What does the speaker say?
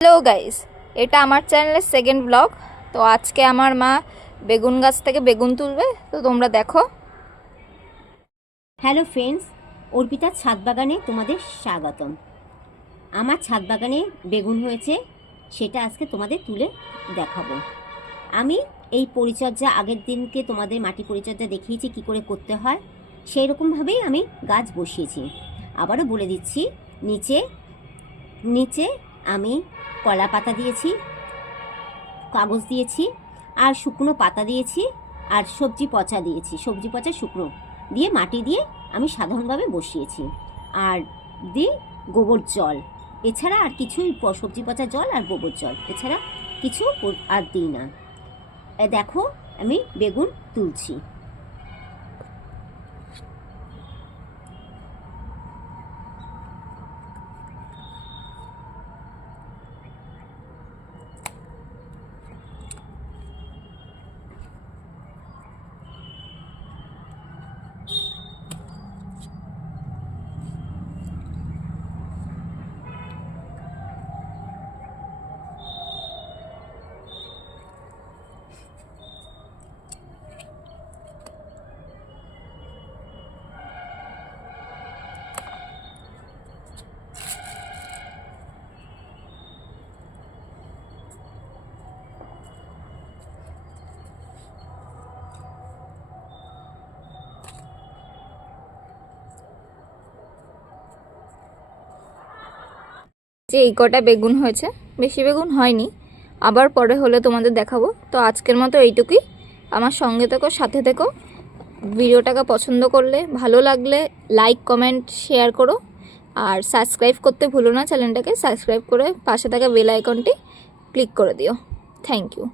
Hello guys, এটা আমার চ্যানেলের সেকেন্ড ব্লগ। তো আজকে আমার মা বেগুন গাছ থেকে বেগুন তুলবে, তো তোমরা দেখো। হ্যালো ফ্রেন্ডস, অর্পিতার ছাদ বাগানে তোমাদের স্বাগতম। আমার ছাদ বাগানে বেগুন হয়েছে, সেটা আজকে তোমাদের তুলে দেখাবো। আমি এই পরিচর্যা আগের দিনকে তোমাদের মাটি পরিচর্যা দেখিয়েছি কি করে করতে হয়, সেই রকমভাবেই আমি গাছ বসিয়েছি। আবারও বলে দিচ্ছি, নিচে নিচে আমি কলা পাতা দিয়েছি, কাগজ দিয়েছি, আর শুকনো পাতা দিয়েছি, আর সবজি পচা দিয়েছি, সবজি পচা শুকনো দিয়ে মাটি দিয়ে আমি সাধারণভাবে বসিয়েছি। আর দিই গোবর জল, এছাড়া আর কিছুই, সবজি পচা জল আর গোবর জল এছাড়া কিছু আর দিই না। দেখো আমি বেগুন তুলছি। যে এই কটা বেগুন হয়েছে, বেশি বেগুন হয়নি, আবার পরে হলে তোমাদের দেখাবো। তো আজকের মতো এইটুকুই। আমার সঙ্গে থেকো, সাথে থেকো। ভিডিওটাকে পছন্দ করলে, ভালো লাগলে লাইক কমেন্ট শেয়ার করো, আর সাবস্ক্রাইব করতে ভুলো না। চ্যানেলটাকে সাবস্ক্রাইব করে পাশে থাকা বেল আইকনটি ক্লিক করে দিও। Thank you.